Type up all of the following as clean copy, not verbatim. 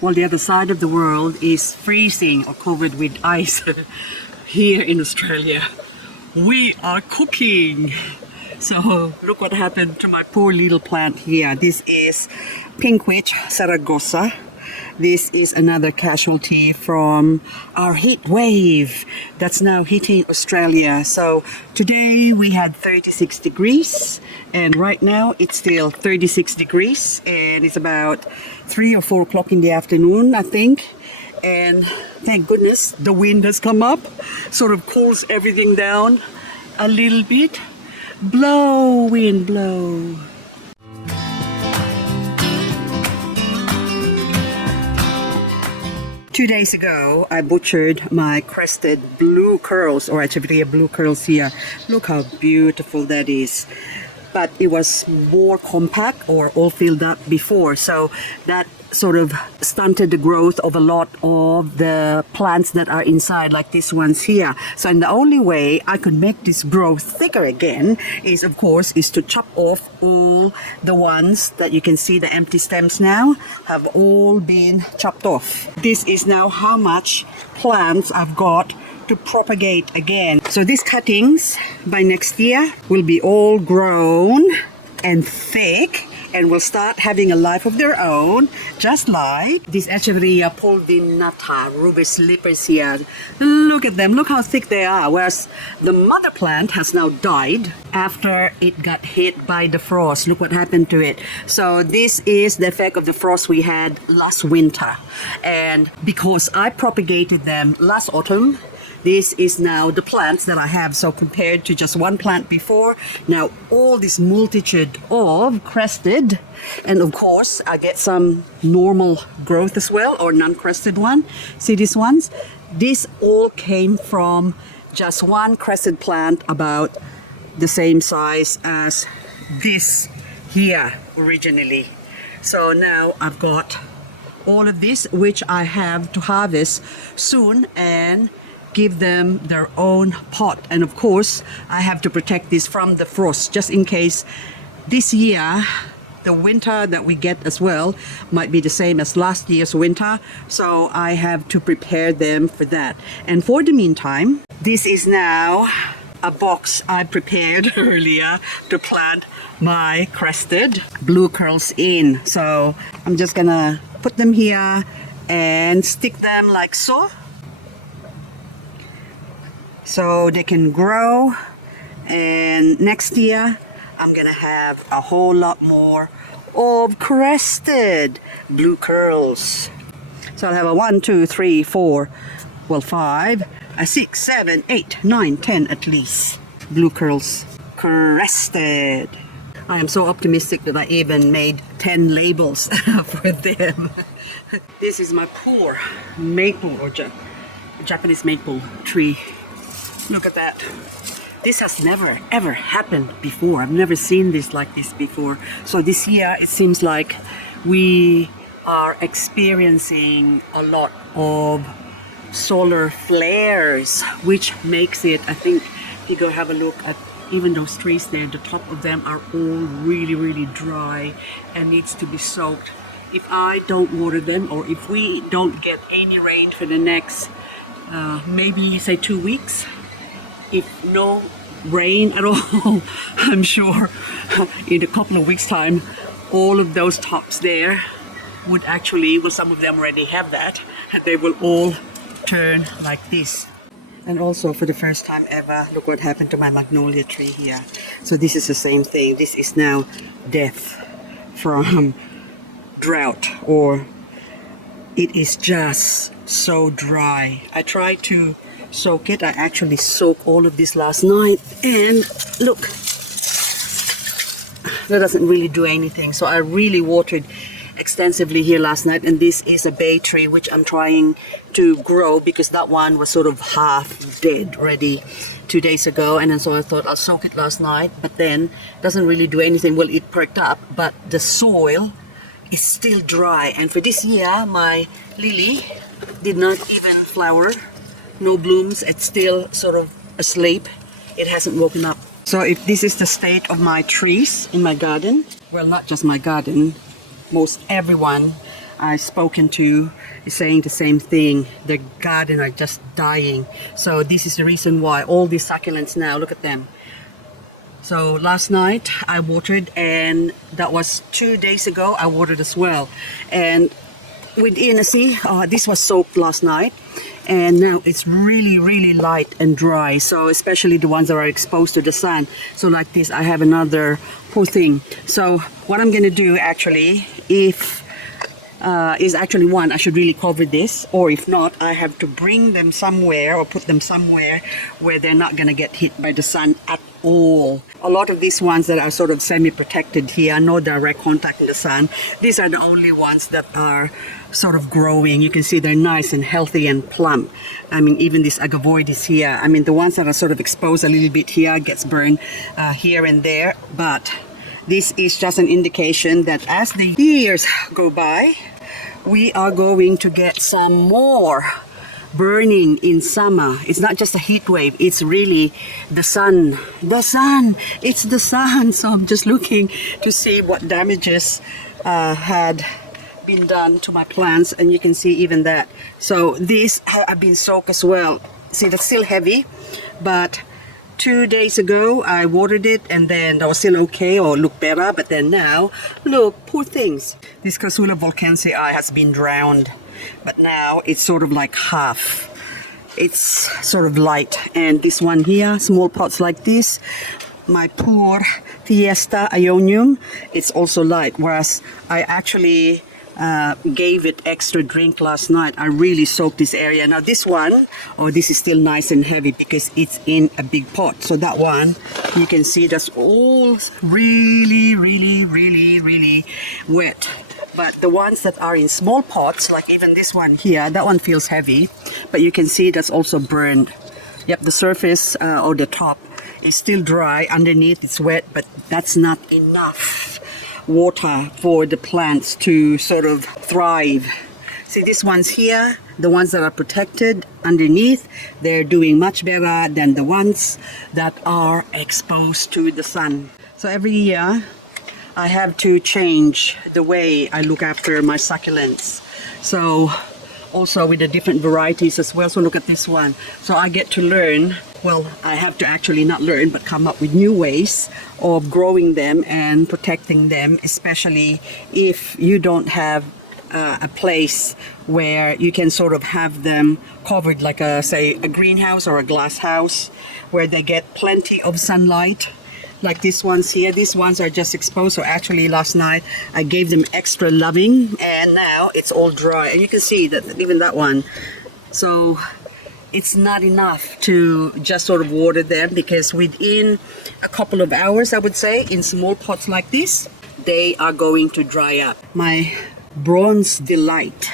while the other side of the world is freezing or covered with ice. Here in Australia, we are cooking. So look what happened to my poor little plant here. This is pink witch Zaragoza. This is another casualty from our heat wave that's now hitting Australia. So today we had 36 degrees and right now it's still 36 degrees and it's about 3 or 4 o'clock in the afternoon, I think. And thank goodness the wind has come up, sort of cools everything down a little bit. Blow, wind, blow. Two days ago, I butchered my crested blue curls, or actually blue curls here. Look how beautiful that is. But it was more compact or all filled up before, so that sort of stunted the growth of a lot of the plants that are inside, like these ones here. So and the only way I could make this grow thicker again is, of course, is to chop off all the ones that you can see the empty stems now have all been chopped off. This is now how much plants I've got to propagate again. So these cuttings by next year will be all grown and thick and will start having a life of their own, just like this Echeveria pulvinata ruby slippers here. Look at them, look how thick they are, whereas the mother plant has now died after it got hit by the frost. Look what happened to it. So this is the effect of the frost we had last winter, and because I propagated them last autumn, this is now the plants that I have. So compared to just one plant before, now all this multitude of crested, and of course I get some normal growth as well, or non-crested one. See these ones? This all came from just one crested plant about the same size as this here originally. So now I've got all of this, which I have to harvest soon and give them their own pot. And of course I have to protect this from the frost, just in case this year the winter that we get as well might be the same as last year's winter, so I have to prepare them for that. And for the meantime, this is now a box I prepared earlier to plant my crested blue curls in. So I'm just gonna put them here and stick them like so, so they can grow, and next year I'm gonna have a whole lot more of crested blue curls. So I'll have a 1, 2, 3, 4, well 5, a 6, 7, 8, 9, 10 at least blue curls crested. I am so optimistic that I even made 10 labels for them. This is my poor maple or Japanese maple tree. Look at that. This has never ever happened before. I've never seen this like this before. So this year it seems like we are experiencing a lot of solar flares, which makes it, I think, if you go have a look at even those trees there, the top of them are all really dry and needs to be soaked. If I don't water them, or if we don't get any rain for the next maybe say 2 weeks, if no rain at all, I'm sure in a couple of weeks time all of those tops there would actually, well, some of them already have that, and they will all turn like this. And also for the first time ever, look what happened to my magnolia tree here. So this is the same thing. This is now death from drought, or it is just so dry. I tried to soak it. I actually soaked all of this last night, and look, that doesn't really do anything. So I really watered extensively here last night, and this is a bay tree which I'm trying to grow because that one was sort of half dead already 2 days ago, and then so I thought I'll soak it last night, but then it doesn't really do anything. Well, it perked up, but the soil is still dry. And for this year my lily did not even flower, no blooms. It's still sort of asleep. It hasn't woken up. So if this is the state of my trees in my garden, well, not just my garden, most everyone I've spoken to is saying the same thing. The garden are just dying. So this is the reason why all these succulents now, look at them. So last night I watered, and that was 2 days ago I watered as well. And within, see, this was soaked last night, and now it's really light and dry. So especially the ones that are exposed to the sun. So like this, I have another poor thing. So what I'm gonna do actually, if is actually one, I should really cover this, or if not, I have to bring them somewhere or put them somewhere where they're not gonna get hit by the sun at all. A lot of these ones that are sort of semi-protected here, no direct contact in the sun, these are the only ones that are sort of growing. You can see they're nice and healthy and plump. I mean, even this agavoides here, I mean, the ones that are sort of exposed a little bit here gets burned here and there, but this is just an indication that as the years go by, we are going to get some more burning in summer. It's not just a heat wave, it's really the sun. It's the sun. So I'm just looking to see what damages had been done to my plants, and you can see even that. So these have been soaked as well. See, that's still heavy, but 2 days ago I watered it, and then that was still okay or looked better, but then now look, poor things. This Cresula volcansii has been drowned, but now it's sort of like half. It's sort of light. And this one here, small pots like this, my poor Fiesta Ionium, it's also light, whereas I actually gave it extra drink last night. I really soaked this area. Now this one, this is still nice and heavy because it's in a big pot. So that one, you can see that's all really wet. But the ones that are in small pots, like even this one here, that one feels heavy, but you can see that's also burned. Yep, the surface or the top is still dry. Underneath it's wet, but that's not enough water for the plants to sort of thrive. See, these ones here, the ones that are protected underneath, they're doing much better than the ones that are exposed to the sun. So every year I have to change the way I look after my succulents. So also with the different varieties as well. So look at this one. So I get to learn, well, I have to actually not learn, but come up with new ways of growing them and protecting them, especially if you don't have a place where you can sort of have them covered, like say a greenhouse or a glass house where they get plenty of sunlight. Like these ones here, these ones are just exposed. So actually last night I gave them extra loving, and now it's all dry, and you can see that even that one. So it's not enough to just sort of water them, because within a couple of hours, I would say, in small pots like this, they are going to dry up. My Bronze Delight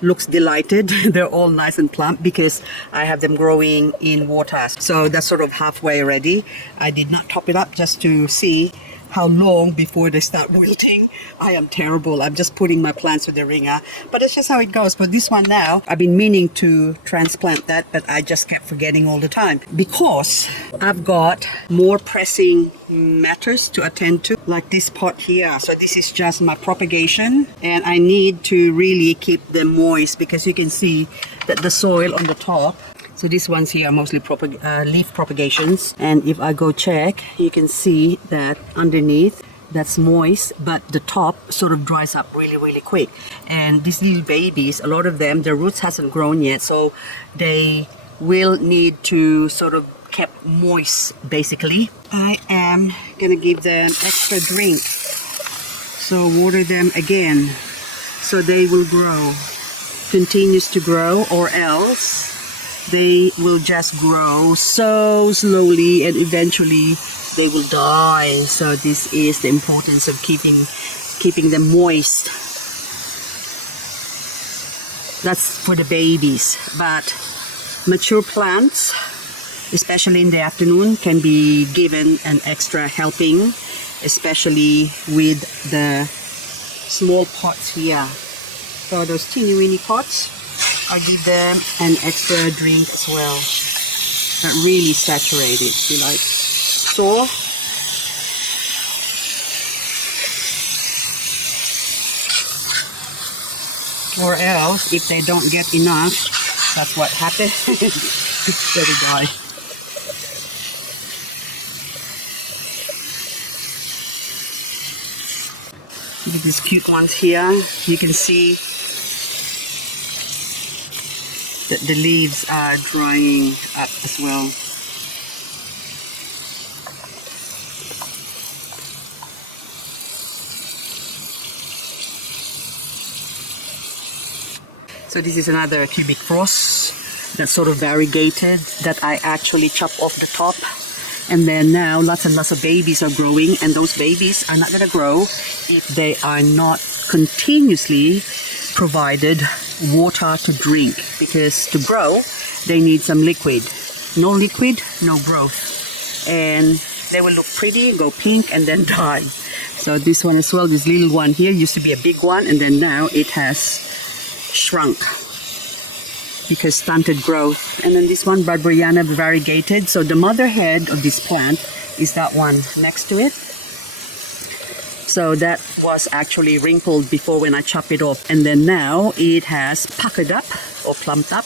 looks delighted. They're all nice and plump because I have them growing in water. So that's sort of halfway ready. I did not top it up just to see how long before they start wilting. I am terrible. I'm just putting my plants with the ringer, but it's just how it goes. But this one now, I've been meaning to transplant that, but I just kept forgetting all the time because I've got more pressing matters to attend to, like this pot here. So this is just my propagation, and I need to really keep them moist because you can see that the soil on the top. So these ones here are mostly leaf propagations, and if I go check, you can see that underneath that's moist, but the top sort of dries up really quick. And these little babies, a lot of them, their roots hasn't grown yet, so they will need to sort of kept moist basically. I am gonna give them extra drink, so water them again so they will grow, continues to grow, or else they will just grow so slowly and eventually they will die. So this is the importance of keeping them moist. That's for the babies, but mature plants, especially in the afternoon, can be given an extra helping, especially with the small pots here. So those teeny weeny pots, I give them an extra drink as well, but really saturated. You like so. or else if they don't get enough, that's what happens. There we go. Look at these cute ones here. You can see that the leaves are drying up as well. So this is another cubic frost that's sort of variegated that I actually chop off the top. And then now lots and lots of babies are growing, and those babies are not going to grow if they are not continuously provided water to drink, because to grow they need some liquid. No liquid, no growth, and they will look pretty, go pink, and then die. So this one as well, this little one here used to be a big one, and then now it has shrunk because stunted growth. And then this one, Barbariana variegated. So the mother head of this plant is that one next to it. So that was actually wrinkled before when I chopped it off, and then now it has puckered up or plumped up.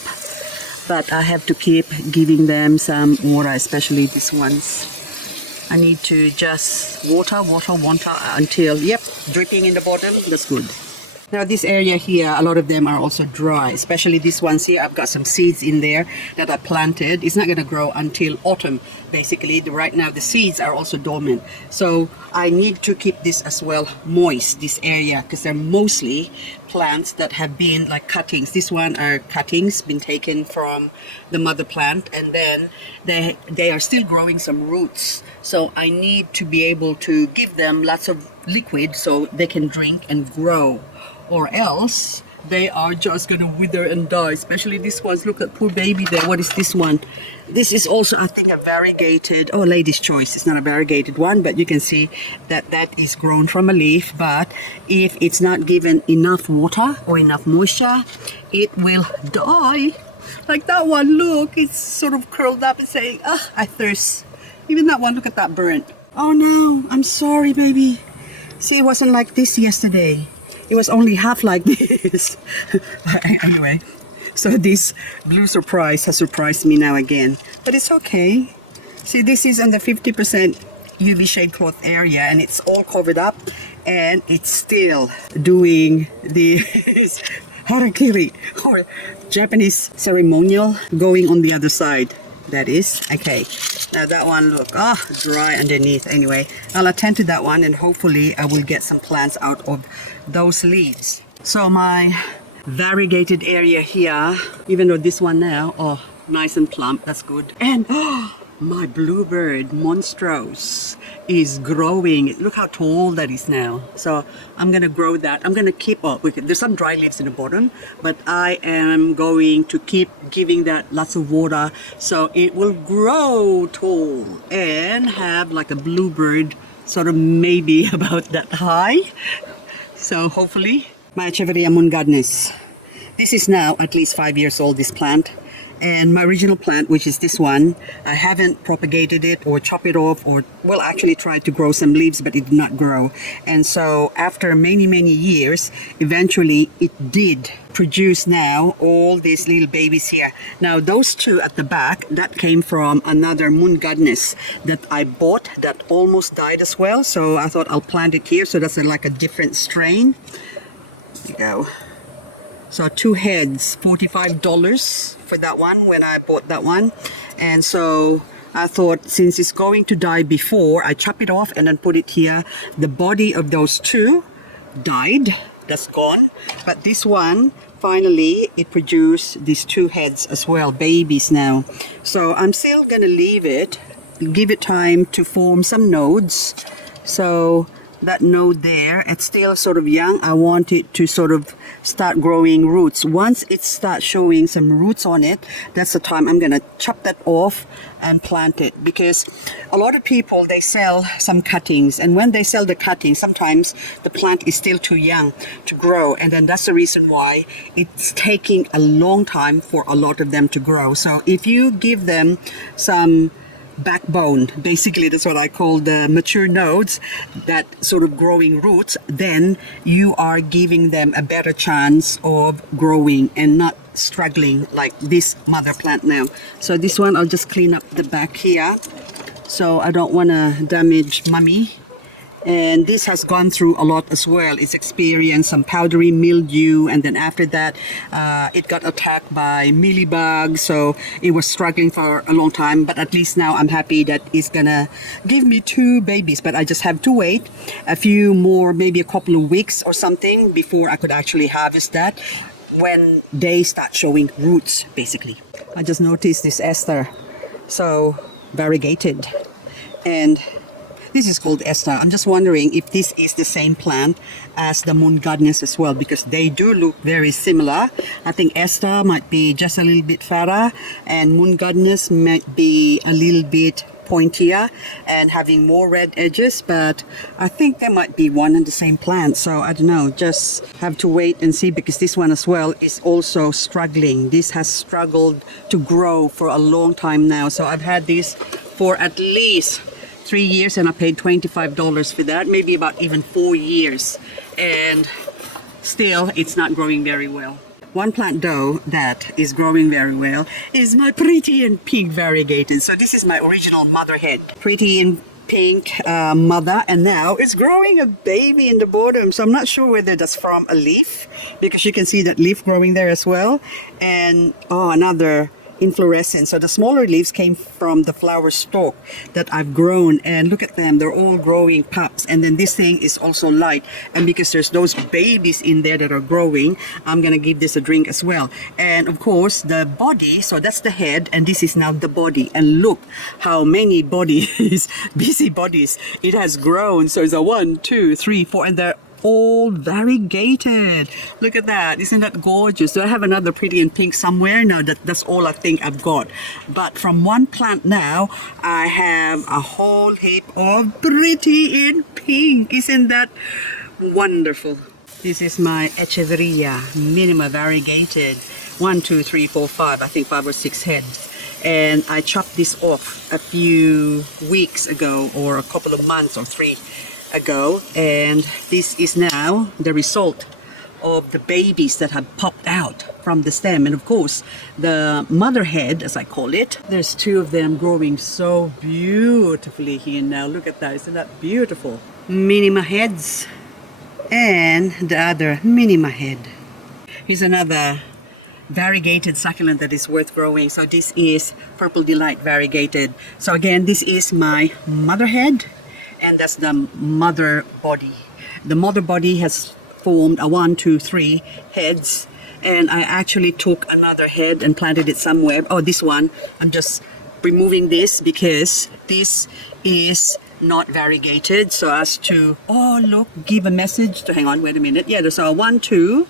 But I have to keep giving them some water, especially these ones. I need to just water until, yep, dripping in the bottom. That's good. Now this area here, a lot of them are also dry, especially these ones here. I've got some seeds in there that I planted. It's not going to grow until autumn, basically. Right now the seeds are also dormant. So I need to keep this as well moist, this area, because they're mostly plants that have been like cuttings. This one are cuttings, been taken from the mother plant, and then they are still growing some roots. So I need to be able to give them lots of liquid so they can drink and grow, or else they are just gonna wither and die. Especially this ones. Look at poor baby there. What is this one? This is also, I think, a variegated, oh, lady's choice. It's not a variegated one, but you can see that that is grown from a leaf. But if it's not given enough water or enough moisture, it will die. Like that one, look, it's sort of curled up and saying, ah, I thirst. Even that one, look at that burnt. Oh no, I'm sorry, baby. See, it wasn't like this yesterday. It was only half like this. Anyway, so this blue surprise has surprised me now again. But it's okay. See, this is on the 50% UV shade cloth area, and it's all covered up, and it's still doing the harakiri, or Japanese ceremonial, going on the other side. That is okay. Now that one, look, dry underneath. Anyway, I'll attend to that one, and hopefully I will get some plants out of those leaves. So my variegated area here, even though this one now, oh, nice and plump, that's good. And my bluebird monstrose is growing. Look how tall that is now. So I'm gonna grow that. I'm gonna keep there's some dry leaves in the bottom, but I am going to keep giving that lots of water so it will grow tall and have like a bluebird, sort of maybe about that high. So hopefully my Echeveria mungadness. This is now at least 5 years old, this plant. And my original plant, which is this one, I haven't propagated it or chopped it off, or, well, actually tried to grow some leaves, but it did not grow. And so after many, many years, eventually it did produce now all these little babies here. Now those two at the back, that came from another mungadness that I bought that almost died as well. So I thought I'll plant it here. So that's like a different strain. There you go. So 2 heads, $45 for that one when I bought that one. And so I thought, since it's going to die before, I chop it off and then put it here. The body of those two died, that's gone. But this one, finally, it produced these 2 heads as well, babies now. So I'm still gonna leave it, give it time to form some nodes. So that node there, it's still sort of young. I want it to sort of start growing roots. Once it starts showing some roots on it, that's the time I'm gonna chop that off and plant it. Because a lot of people, they sell some cuttings, and when they sell the cuttings, sometimes the plant is still too young to grow, and then that's the reason why it's taking a long time for a lot of them to grow. So if you give them some backbone. Basically, that's what I call the mature nodes, that sort of growing roots. Then you are giving them a better chance of growing and not struggling like this mother plant now. So this one, I'll just clean up the back here, so I don't want to damage Mummy. And this has gone through a lot as well. It's experienced some powdery mildew, and then after that it got attacked by mealybugs, so it was struggling for a long time. But at least now I'm happy that it's gonna give me 2 babies, but I just have to wait a few more, maybe a couple of weeks or something, before I could actually harvest that, when they start showing roots. Basically, I just noticed this ester, so variegated, and this is called Esther. I'm just wondering if this is the same plant as the moon goddess as well, because they do look very similar. I think Esther might be just a little bit fatter, and moon goddess might be a little bit pointier and having more red edges, but I think they might be one and the same plant. So I don't know, just have to wait and see, because this one as well is also struggling. This has struggled to grow for a long time now. So I've had this for at least 3 years, and I paid $25 for that, maybe about even 4 years, and still it's not growing very well. One plant though that is growing very well is my Pretty in Pink variegated. So this is my original mother head, Pretty in Pink mother, and now it's growing a baby in the bottom. So I'm not sure whether that's from a leaf, because you can see that leaf growing there as well, and another inflorescence. So the smaller leaves came from the flower stalk that I've grown, and look at them, they're all growing pups. And then this thing is also light, and because there's those babies in there that are growing, I'm gonna give this a drink as well. And of course the body, so that's the head, and this is now the body, and look how many bodies busy bodies it has grown. So it's a 1, 2, 3, 4, and they're all variegated. Look at that, isn't that gorgeous? Do I have another Pretty in Pink somewhere? No, that's all I think I've got. But from one plant now, I have a whole heap of Pretty in Pink. Isn't that wonderful? This is my Echeveria minima variegated. 1, 2, 3, 4, 5, I think 5 or 6 heads. And I chopped this off a few weeks ago, or a couple of months or 3 ago, and this is now the result of the babies that have popped out from the stem. And of course the mother head, as I call it, there's 2 of them growing so beautifully here now. Look at that, isn't that beautiful? Minima heads, and the other minima head. Here's another variegated succulent that is worth growing. So this is Purple Delight variegated. So again, this is my mother head, and that's the mother body. The mother body has formed a 1, 2, 3 heads, and I actually took another head and planted it somewhere. Oh, this one, I'm just removing this because this is not variegated, so as to, oh look, give a message to, hang on, wait a minute. Yeah, there's a 1, 2,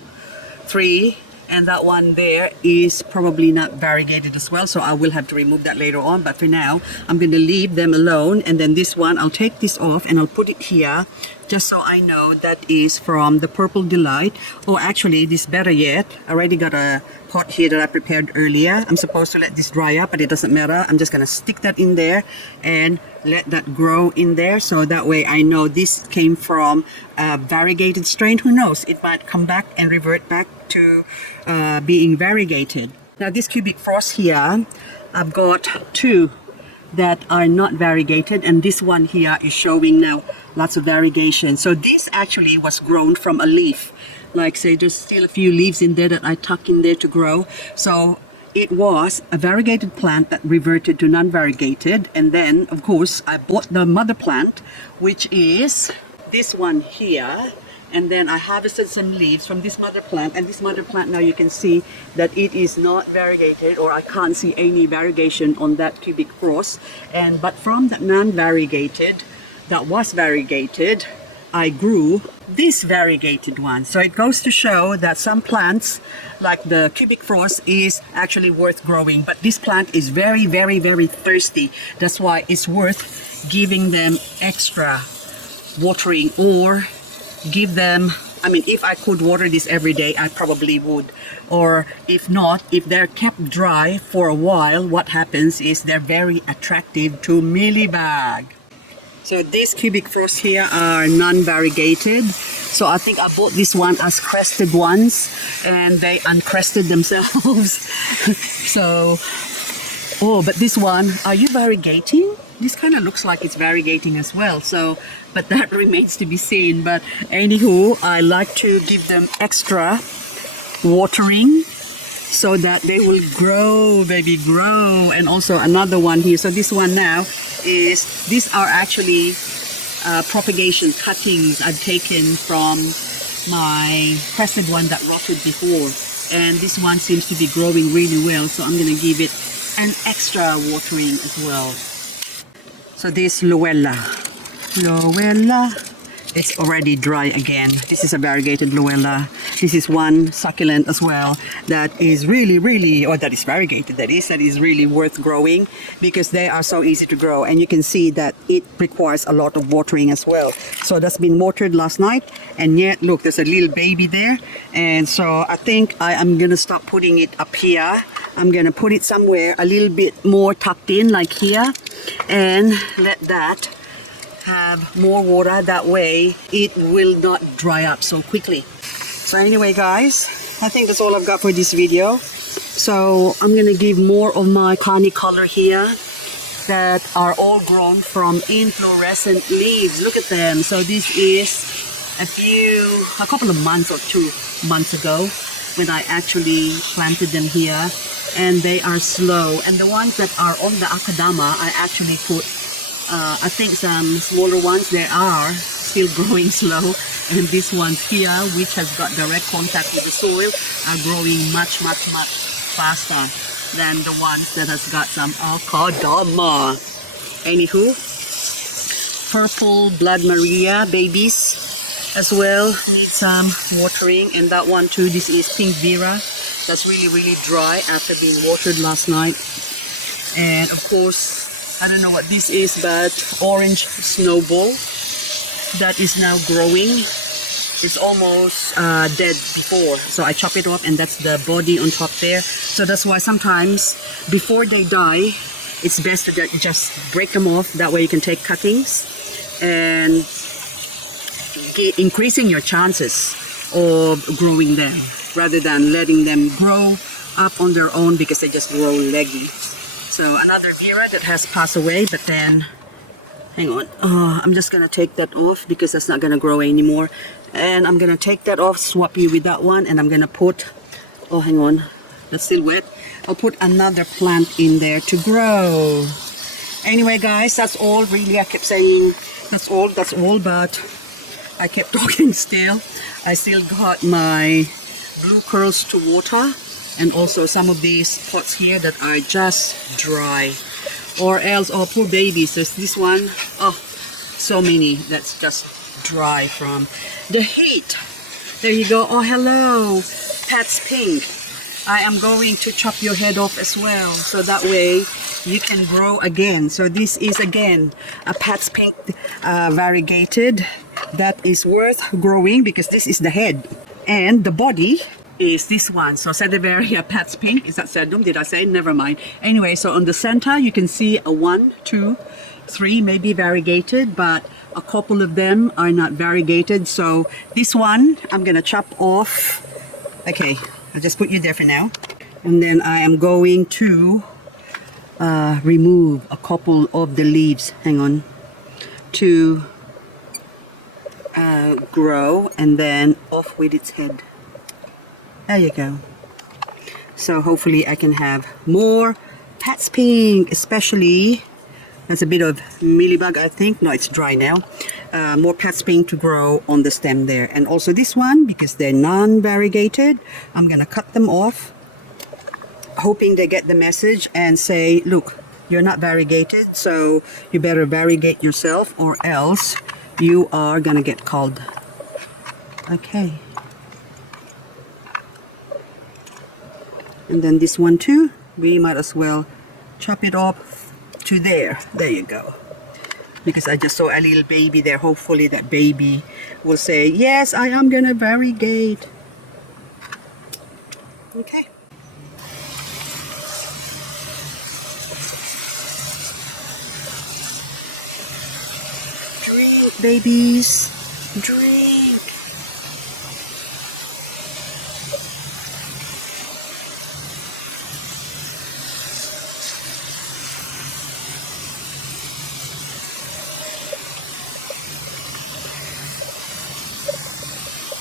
3, and that one there is probably not variegated as well, so I will have to remove that later on. But for now, I'm going to leave them alone. And then this one, I'll take this off and I'll put it here, just so I know that is from the Purple Delight. Or actually, this better yet, I already got a pot here that I prepared earlier. I'm supposed to let this dry up, but it doesn't matter. I'm just going to stick that in there and let that grow in there, so that way I know this came from a variegated strain. Who knows, it might come back and revert back to being variegated. Now this cubic frost here, I've got 2 that are not variegated, and this one here is showing now lots of variegation. So this actually was grown from a leaf. Like say, there's still a few leaves in there that I tuck in there to grow. So it was a variegated plant that reverted to non-variegated, and then of course I bought the mother plant, which is this one here, and then I harvested some leaves from this mother plant. And this mother plant, now you can see that it is not variegated, or I can't see any variegation on that cubic frost. And but from that non-variegated that was variegated, I grew this variegated one. So it goes to show that some plants, like the cubic frost, is actually worth growing. But this plant is very, very, very thirsty. That's why it's worth giving them extra watering, or give them I mean, if I could water this every day, I probably would. Or if not, if they're kept dry for a while, what happens is they're very attractive to mealybug. So these cubic frost here are non-variegated. So I think I bought this one as crested ones, and they uncrested themselves. So, oh, but this one, are you variegating? This kind of looks like it's variegating as well. So, but that remains to be seen. But anywho, I like to give them extra watering so that they will grow, baby, grow. And also another one here. So this one now is, these are actually propagation cuttings I've taken from my crested one that rotted before. And this one seems to be growing really well. So I'm going to give it an extra watering as well. So this Luella, it's already dry again. This is a variegated Luella. This is one succulent as well that is really, or that is variegated, that is really worth growing because they are so easy to grow. And you can see that it requires a lot of watering as well. So that's been watered last night, and yet look, there's a little baby there. And so I think I am gonna stop putting it up here. I'm gonna put it somewhere a little bit more tucked in, like here, and let that have more water. That way it will not dry up so quickly. So anyway guys, I think that's all I've got for this video. So I'm gonna give more of my carny color here that are all grown from inflorescent leaves. Look at them. So this is a couple of months or 2 months ago when I actually planted them here, and they are slow. And the ones that are on the akadama, I actually put I think some smaller ones, they are still growing slow, and these ones here, which has got direct contact with the soil, are growing much faster than the ones that has got some akadama. Anywho, purple blood Maria babies as well need some watering, and that one too. This is pink Vera, that's really dry after being watered last night. And of course, I don't know what this is, but orange snowball that is now growing. It's almost dead before, so I chop it off, and that's the body on top there. So that's why sometimes before they die, it's best to just break them off. That way you can take cuttings and increasing your chances of growing them rather than letting them grow up on their own because they just grow leggy. So another Vera that has passed away, but then, hang on, I'm just gonna take that off because that's not gonna grow anymore. And I'm gonna take that off, swap you with that one, and I'm gonna put, oh hang on, that's still wet. I'll put another plant in there to grow. Anyway guys, that's all really. I kept saying that's all, but I kept talking still. I still got my blue curls to water, and also some of these pots here that are just dry, or else, oh poor babies, there's this one, oh so many that's just dry from the heat. There you go. Oh hello, Pat's Pink. I am going to chop your head off as well, so that way you can grow again. So this is again a Pat's Pink variegated that is worth growing because this is the head, and the body is this one. So Sedivera Pat's Pink. Is that sedum? Did I say? Never mind. Anyway, so on the center you can see a 1, 2, 3 maybe variegated, but a couple of them are not variegated. So this one I'm gonna chop off. Okay, I'll just put you there for now, and then I am going to remove a couple of the leaves, hang on, to grow, and then off with its head. There you go. So hopefully I can have more Pat's Pink, especially, there's a bit of mealybug I think, no it's dry now, more Pat's Pink to grow on the stem there. And also this one, because they're non-variegated, I'm gonna cut them off, hoping they get the message and say, look, you're not variegated, so you better variegate yourself or else you are gonna get culled. Okay. And then this one too, we might as well chop it off to there. There you go. because I just saw a little baby there. Hopefully that baby will say, yes, I am gonna variegate. Okay. Drink, babies. Drink.